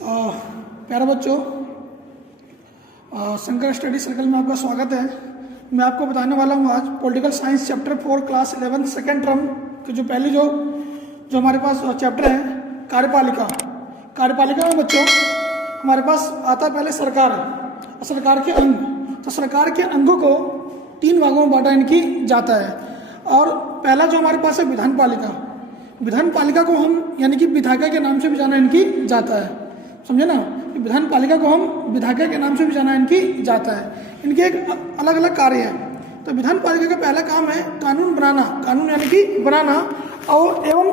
प्यारे बच्चों, Shankar study circle में आपका स्वागत है। मैं आपको बताने वाला हूँ आज political science chapter 4 class 11 second term की जो पहली जो हमारे पास चैप्टर है कार्यपालिका में बच्चों हमारे पास आता है पहले सरकार के अंग। तो सरकार के अंगों को 3 भागों में बांटा इनकी जाता है। और पहला जो हमारे पास है विधान पालिका को हम यानी कि विधायिका के नाम से भी जाना इनकी जाता है। समझे ना, विधान पालिका को हम विधायिका के नाम से भी जाना इनकी जाता है। इनके एक अलग अलग कार्य हैं। तो विधान पालिका का पहला काम है कानून यानी कि बनाना और एवं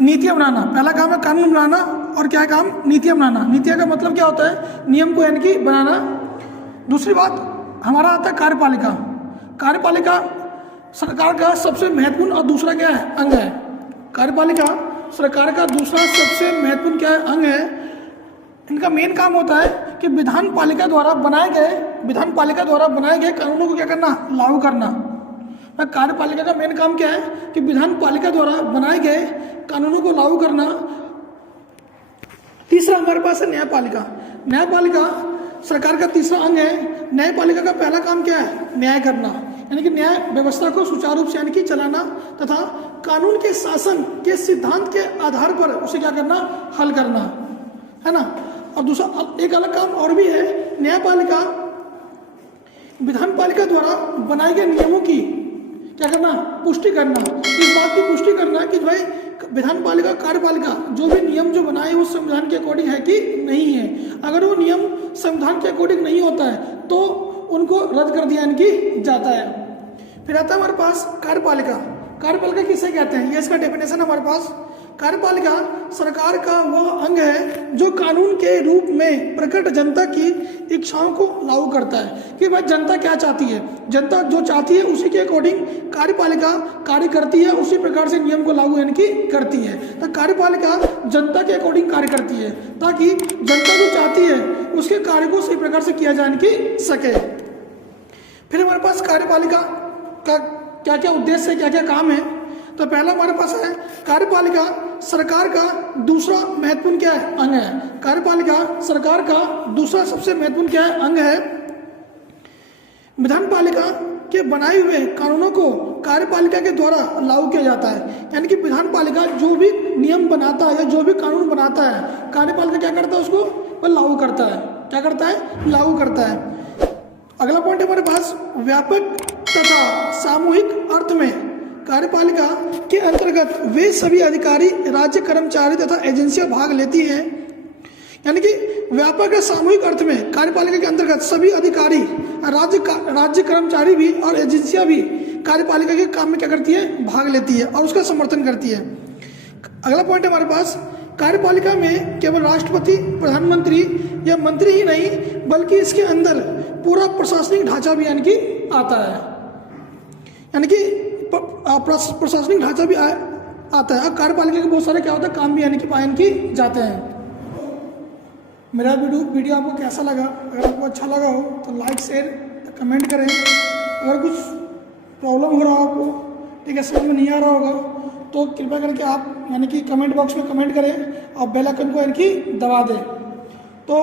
नीतियाँ बनाना। पहला काम है कानून बनाना और क्या काम, नीतियाँ बनाना। नीतियाँ का मतलब क्या होता है, नियम को यानी कि बनाना। दूसरी बात हमारा आता है कार्यपालिका सरकार का सबसे महत्वपूर्ण और दूसरा क्या है, अंग है। कार्यपालिका सरकार का दूसरा सबसे महत्वपूर्ण क्या है, अंग है। इनका मेन काम होता है कि विधान पालिका द्वारा बनाए गए कानूनों को क्या करना, लागू करना। कार्यपालिका का मेन काम क्या है कि विधान पालिका द्वारा बनाए गए कानूनों को लागू करना। तीसरा हमारे पास है न्यायपालिका सरकार का तीसरा अंग है। न्यायपालिका का पहला काम क्या है, न्याय करना, यानी कि न्याय व्यवस्था को सुचारू रूप से यानी कि चलाना तथा कानून के शासन के सिद्धांत के आधार पर उसे क्या करना, हल करना, है ना। और दूसरा एक अलग काम और भी है, न्यायपालिका विधान पालिका द्वारा बनाए गए नियमों की क्या करना, पुष्टि करना। इस बात की पुष्टि करना कि भाई विधान पालिका कार्यपालिका जो भी नियम जो बनाए वो संविधान के अकॉर्डिंग है कि नहीं है। अगर वो नियम संविधान के अकॉर्डिंग नहीं होता है तो उनको रद्द कर दिया इनकी जाता है। फिर आता है हमारे पास कार्यपालिका किसे कहते हैं, ये इसका डेफिनेशन हमारे पास। कार्यपालिका सरकार का वह अंग है जो कानून के रूप में प्रकट जनता की इच्छाओं को लागू करता है कि भाई जनता क्या चाहती है, जनता जो चाहती है उसी के अकॉर्डिंग कार्यपालिका कार्य करती है, उसी प्रकार से नियम को लागू यानी कि करती है। तो कार्यपालिका जनता के अकॉर्डिंग कार्य करती है ताकि जनता जो चाहती है उसके कार्य को सही प्रकार से किया जा सके। फिर हमारे पास कार्यपालिका का क्या क्या उद्देश्य है, क्या क्या काम है। तो पहला हमारे पास है कार्यपालिका सरकार का दूसरा महत्वपूर्ण क्या है, अंग है। कार्यपालिका सरकार का दूसरा सबसे महत्वपूर्ण क्या है, अंग है। विधान पालिका के बनाए हुए कानूनों को कार्यपालिका के द्वारा लागू किया जाता है। यानी कि विधान पालिका जो भी नियम बनाता है या जो भी कानून बनाता है, कार्यपालिका क्या करता है, उसको वह लागू करता है। क्या करता है, लागू करता है। अगला पॉइंट हमारे पास व्यापक तथा सामूहिक अर्थ में कार्यपालिका के अंतर्गत वे सभी अधिकारी, राज्य कर्मचारी तथा एजेंसियां भाग लेती हैं। यानी कि व्यापक और सामूहिक अर्थ में कार्यपालिका के अंतर्गत सभी अधिकारी, राज्य कर्मचारी भी और एजेंसियां भी कार्यपालिका के काम में क्या करती है, भाग लेती है और उसका समर्थन करती है। अगला पॉइंट हमारे पास कार्यपालिका में केवल राष्ट्रपति, प्रधानमंत्री या मंत्री ही नहीं बल्कि इसके अंदर पूरा प्रशासनिक ढांचा भी यानी कि आता है। यानी कि प्रशासनिक ढांचा भी आता है। कार्यपालिका के बहुत सारे क्या होता है, काम भी यानी कि पायन की जाते हैं। मेरा वीडियो आपको कैसा लगा, अगर आपको अच्छा लगा हो तो लाइक शेयर कमेंट करें। अगर कुछ प्रॉब्लम हो रहा हो आपको, ठीक है, समझ में नहीं आ रहा होगा तो कृपया करके आप यानी कि कमेंट बॉक्स में कमेंट करें और बेल आइकन को यानी कि दबा दें। तो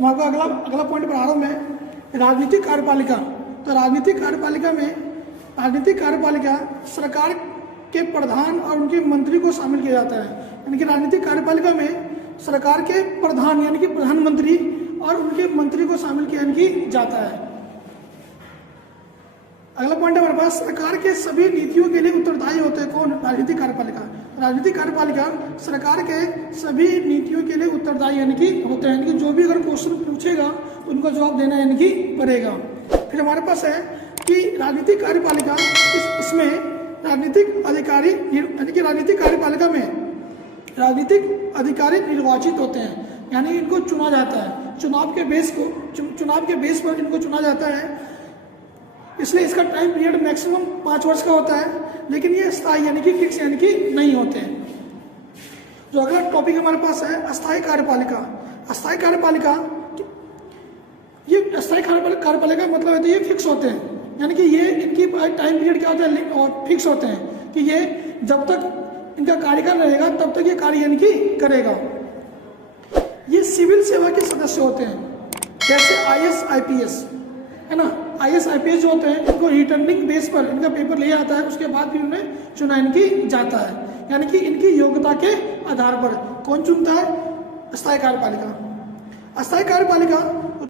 मैं आपको अगला पॉइंट बढ़ा रहा हूँ मैं, राजनीतिक कार्यपालिका। तो राजनीतिक कार्यपालिका सरकार के प्रधान और उनके मंत्री को शामिल किया जाता है। यानी कि राजनीतिक कार्यपालिका में सरकार के प्रधान यानी कि प्रधानमंत्री और उनके मंत्री को शामिल किया यानी कि जाता है। अगला पॉइंट हमारे पास सरकार के सभी नीतियों के लिए उत्तरदायी होते हैं कौन, राजनीतिक कार्यपालिका सरकार के सभी नीतियों के लिए उत्तरदायी यानी कि होते हैं। यानी कि जो भी अगर क्वेश्चन पूछेगा तो उनको जवाब देना यानी कि पड़ेगा। फिर हमारे पास है कि राजनीतिक कार्यपालिका इसमें राजनीतिक अधिकारी यानी कि राजनीतिक कार्यपालिका में राजनीतिक अधिकारी निर्वाचित होते हैं। यानी इनको चुना जाता है, चुनाव के बेस पर इनको चुना जाता है। इसलिए इसका टाइम पीरियड मैक्सिमम 5 वर्ष का होता है, लेकिन ये स्थायी यानी कि फिक्स यानी कि नहीं होते हैं। जो अगला टॉपिक हमारे पास है अस्थायी कार्यपालिका। अस्थायी कार्यपालिका कार्यपालिका मतलब है तो ये फिक्स होते हैं। यानी कि ये इनकी टाइम पीरियड क्या होता है, और फिक्स होते हैं कि ये जब तक इनका कार्यकाल रहेगा तब तक ये कार्य यानी कि करेगा। ये सिविल सेवा के सदस्य होते हैं, जैसे IAS IPS है ना। IAS IPS जो होते हैं इनको रिटर्निंग बेस पर इनका पेपर ले आता है, उसके बाद फिर उन्हें चुना इनकी जाता है, यानी कि इनकी योग्यता के आधार पर कौन चुनता है? अस्थायी कार्यपालिका। अस्थायी कार्यपालिका